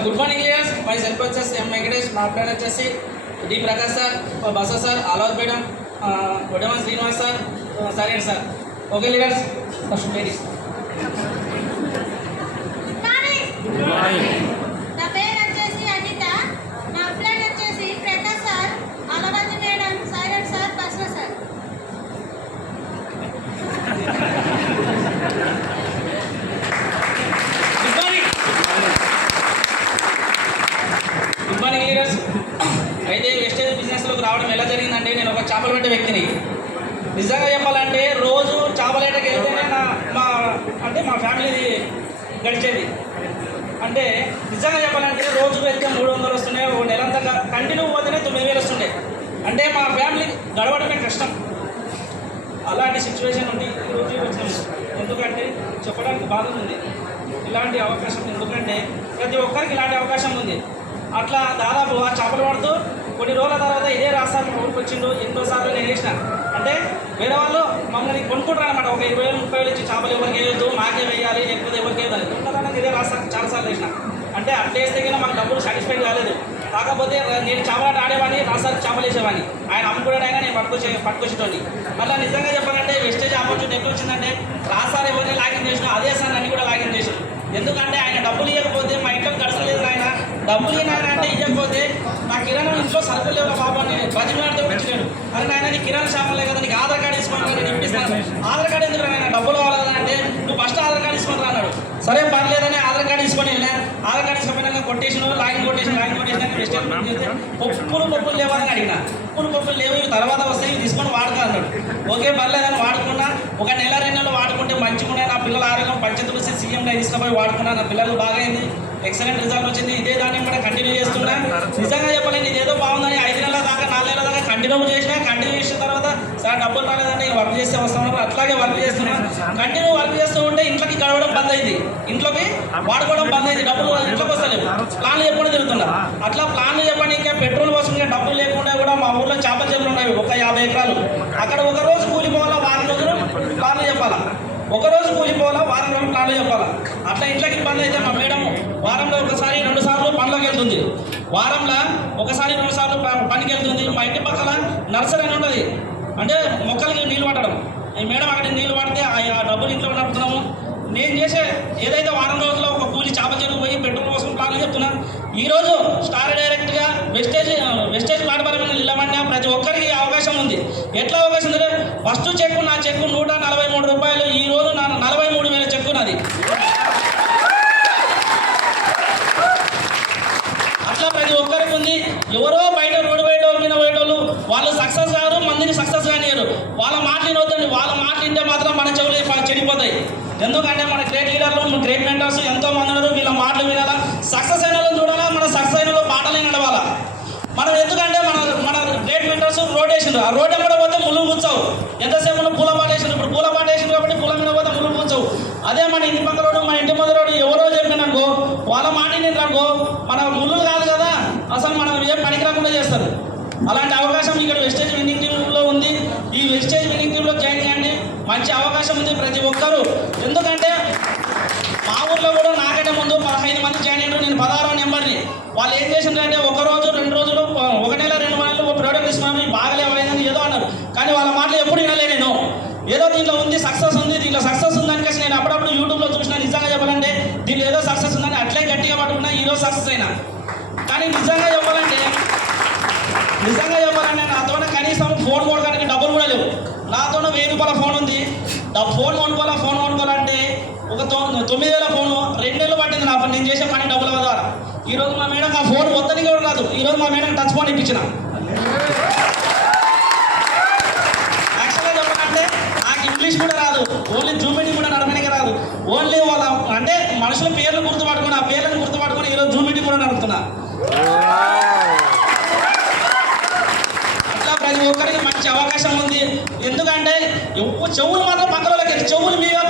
Good morning years myself వచ్చేసి M Venkatesh, మా పేరు వచ్చేసి D Prakash sir, Basa sir, Alavath madam, Vadama Srinivas sir, సరే సార్. ఓకే లీడర్స్, ఫస్ట్ పేరు నా పేరు వచ్చేసి అనిత, నా ఫ్రెండ్ వచ్చేసి ప్రకాష్ సార్, ఆలవత్ మేడం, సైరన్ సార్, బసవ సార్. అయితే వెస్టేజ్ బిజినెస్లోకి రావడం ఎలా జరిగిందంటే, నేను ఒక చేపలు పట్టే వ్యక్తిని. నిజంగా చెప్పాలంటే రోజు చేపలేటకి వెళ్తేనే మా ఫ్యామిలీది గడిచేది. అంటే నిజంగా చెప్పాలంటే రోజు వెళ్తే 300 వస్తున్నాయి, ఒక నెలంతా కంటిన్యూ పోతేనే 9,000 వస్తుండే. అంటే మా ఫ్యామిలీ గడవడమే కష్టం. అలాంటి సిచ్యువేషన్ ఉంది ఈరోజు వచ్చినాము. ఎందుకంటే చెప్పడానికి బాధ ఉంది ఇలాంటి అవకాశం. ఎందుకంటే ప్రతి ఒక్కరికి ఇలాంటి అవకాశం ఉంది. అట్లా దాదాపు ఆ చేపలు పడుతూ కొన్ని రోజుల తర్వాత ఇదే రాష్ట్రానికి ఊరికి వచ్చిండు. ఎన్నోసార్లు నేను వేసిన అంటే వేరే వాళ్ళు మమ్మల్ని కొనుక్కుంటారు అనమాట. ఒక 20,000 30,000 ఇచ్చి చేపలు ఎవరికి వేయద్దు, మాకే వేయాలి, లేకపోతే ఎవరికి వేయాలి కొనుక్కుంటారని ఇదే రాష్ట్రానికి చాలాసార్లు వేసిన. అంటే అట్లా వేస్తే కానీ మాకు డబ్బులు సాటిస్ఫైడ్ కాలేదు. కాకపోతే నేను చేపలాట ఆడేవాడిని, రాష్ట్రానికి చేపలు వేసేవాడిని. ఆయన అమ్ముకునేటైనా నేను పట్టుకొచ్చేటోని. మళ్ళీ నిజంగా చెప్పాలంటే వెస్టేజ్ ఆపర్చునిటీ ఎప్పుడు వచ్చిందంటే, రాసారు ఎవరిని లాగిన్ చేసినా అదే సార్ నన్ను కూడా లాగిన్ చేసాను. ఎందుకంటే ఆయన డబ్బులు ఇవ్వకపోతే మా ఇంట్లో గడచలేదు. ఆయన డబ్బులు ఇవ్వాలంటే ఇవ్వకపోతే నా కిరాణా ఇంట్లో సరుకులు లేవు బాబు అని బతిమాడితో పెంచలేడు. అది నాయన నీ కిరాణా షాపులే కదా, నీకు ఆధార్ కార్డు ఇసుకోవాలి, నేను ఇప్పిస్తాను. ఆధార్ కార్డు ఎందుకు ఆయన డబ్బులు కావాలి అంటే, నువ్వు ఫస్ట్ ఆధార్ కార్డు ఇసుకొని అన్నాడు. సరే పర్లేదని ఆధార్ కార్డు తీసుకొని వెళ్ళా. ఆధార్ కార్డు ఇసుకపోయినాక కొట్టేసిన లాగిన్ కొట్టేసిన పప్పులు లేవని అడిగిన. పప్పులు లేవు, ఇవి తర్వాత వస్తాయి, ఇవి తీసుకొని వాడుకో అన్నాడు. ఓకే పర్లేదని వాడుకున్నా. ఒక నెల 2 నెలలు వాడుకుంటే మంచిగా నా పిల్లల ఆరోగ్యం పంచాయతీ వచ్చి సీఎంగా తీసుకుపోయి వాడుకున్నా. నా పిల్లలు బాగైంది, ఎక్సలెంట్ రిజల్ట్ వచ్చింది. ఇదే దాన్ని కూడా కంటిన్యూ చేస్తున్నా. నిజంగా చెప్పలేను ఇదేదో బాగుందని 5 నెలల దాకా 4 నెలల దాకా కంటిన్యూ చేసిన తర్వాత సార్ డబ్బులు రాలేదంటే వర్క్ చేస్తే వస్తామన్నారు. అట్లాగే వర్క్ చేస్తున్నా. కంటిన్యూ వర్క్ చేస్తూ ఉంటే ఇంట్లోకి గడవడం బంద్ అయింది, ఇంట్లోకి వాడుకోవడం బంద్ అయింది. డబ్బులు ఇంట్లోకి వస్తలేవు. ప్లాన్లు చెప్పకుండా తిరుగుతున్నా. అట్లా ప్లాన్లు చెప్పండి. ఇంకా పెట్రోల్ వస్తుంది, డబ్బులు లేకుండా కూడా మా ఊర్లో చేపల చెరువులు ఉన్నాయి ఒక 50 ఎకరాలు. అక్కడ ఒక రోజు కూలిపోవాలా, వారం రోజులు ప్లాన్లు చెప్పాలా. ఒకరోజు కూలిపోవాలా, వారం రోజులు ప్లాన్లు చెప్పాలా. అట్లా ఇంట్లోకి ఇబ్బంది అయితే మా మేడం వారంలో 1-2 సార్లు పనులకు వెళ్తుంది. వారంలో 1-2 సార్లు పనికి వెళ్తుంది. మా ఇంటి పక్కల నర్సరీ అని ఉంటుంది, అంటే మొక్కలకి నీళ్ళు పట్టడం. ఈ మేడం అక్కడ నీళ్ళు పడితే ఆ డబ్బులు ఇంట్లో నడుపుతున్నాము. నేను చేసే ఏదైతే వారం రోజుల్లో ఒక కూలి చేపల చెరువు పోయి పెట్రోల్ కోసం ప్లాన్లు చెప్తున్నాను. ఈరోజు స్టార్ డైరెక్ట్గా వెస్టేజ్ ప్లాట్ఫామ్ నిలబడినా ప్రతి ఒక్కరికి అవకాశం ఉంది. ఎట్లా అవకాశం ఉంది? ఫస్ట్ చెక్కు, నా చెక్కు 143 రూపాయలు. ఈ రోజు నా 43,000 చెక్కు నాది. అట్లా ప్రతి ఒక్కరికి ఉంది. ఎవరో బయట రోడ్డు బయట మీద పోయేటోళ్ళు వాళ్ళు సక్సెస్ కాదు, మందిని సక్సెస్ కానియరు. వాళ్ళ మాటలు వినొద్దండి. వాళ్ళ మాటలు వింటే మాత్రం మన చెవులు చెడిపోతాయి. ఎందుకంటే మన గ్రేట్ లీడర్లు, గ్రేట్ మెంటర్స్ ఎంతో మంది ఉన్నారు. వీళ్ళ మాటలు వినాలా, సక్సెస్ అయిన వాళ్ళని చూడాలా, మన సక్సెస్ అయిన వాళ్ళు మాటలే నడవాలా. మనం ఎందుకంటే మన గ్రేట్ మెంటర్స్ రోడ్ వేసిండ్రు. ఆ రోడ్ ఎక్కడ పోతే ముళ్ళు కూర్చావు. ఎంతసేపు పూల పాట వేసిండ్రు. ఇప్పుడు పూల పాట వేసిండ్రు కాబట్టి పూల మీద పోతే ముళ్ళు కూర్చావు. అదే మన ఇంటి పక్క రోడ్డు, మన ఇంటి ముందు రోడ్డు ఎవరో చెప్పిననుకో, వాళ్ళ మాట నిందనుకో, మన ముళ్ళు కాదు కదా, అసలు మనం ఏం పనికి రాకుండా చేస్తారు. అలాంటి అవకాశం ఇక్కడ వెస్టేజ్ విన్నింగ్ టీంలో ఉంది. ఈ వెస్టేజ్ విన్నింగ్ టీంలో జాయిన్ చేయండి. మంచి అవకాశం ఉంది ప్రతి ఒక్కరు. ఎందుకంటే మా ఊర్లో కూడా నాకంటే ముందు 15 మంది జాయిన్ అయ్యారు. నేను 16వ నెంబర్ని. వాళ్ళు ఏం చేసిందంటే 1 రోజు 2 రోజులు 1 నెల 2 నెలలు ఒక ప్రోడక్ట్ ఇస్తున్నాను, బాగలేవైందని ఏదో అన్నారు. కానీ వాళ్ళ మాటలు ఎప్పుడు వినలే నేను. ఏదో దీంట్లో ఉంది, సక్సెస్ ఉంది, దీంట్లో సక్సెస్ ఉందని కలిసి నేను అప్పుడప్పుడు యూట్యూబ్లో చూసిన. నిజంగా చెప్పాలంటే దీంట్లో ఏదో సక్సెస్ ఉందని అట్లే గట్టిగా పట్టుకున్నా. ఈరోజు సక్సెస్ అయినా. కానీ నిజంగా చెప్పాలంటే నాతోనే కనీసం ఫోన్ కొనడానికి డబ్బులు కూడా లేవు. నాతోనే 1000 రూపాయల ఫోన్ ఉంది. ఫోన్ కొనుక్కోవాలంటే ఒక 9,000 ఫోను 2 నెలలు పట్టింది నా నేను చేసే పని డబ్బుల ద్వారా. ఈరోజు మా మేడం ఆ ఫోన్ మొత్తానికి కూడా రాదు. ఈరోజు మా మేడం టచ్ ఫోన్ ఇప్పించిన. యాక్చువల్గా చెప్పాలంటే నాకు ఇంగ్లీష్ కూడా రాదు, ఓన్లీ జూమ్ మీటింగ్ కూడా నడపడానికి రాదు. ఓన్లీ వాళ్ళ అంటే మనుషుల పేర్లు గుర్తుపట్టుకుని, ఆ పేర్లను గుర్తుపట్టుకుని ఈరోజు జూమ్ మీటింగ్ కూడా నడుపుతున్నా. ప్రతి ఒక్కరికి మంచి అవకాశం ఉంది. ఎందుకంటే చెవులు మాత్రం పక్కలకి, చెవులు మీవే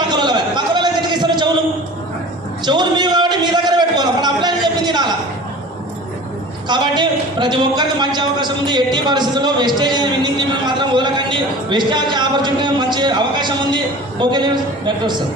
పక్కలకి ఎందుకు ఇస్తారు? చెవులు మీవి కాబట్టి మీ దగ్గర పెట్టుకోవాలి. మన అప్లై చెప్పింది నాలా. కాబట్టి ప్రతి ఒక్కరికి మంచి అవకాశం ఉంది. ఎట్టి పరిస్థితుల్లో వెస్టేజ్ విన్నింగ్ టీం మాత్రం వదలకండి. వెస్టేజ్ ఆపర్చునిటీ మంచి అవకాశం ఉంది. Okay, better sir.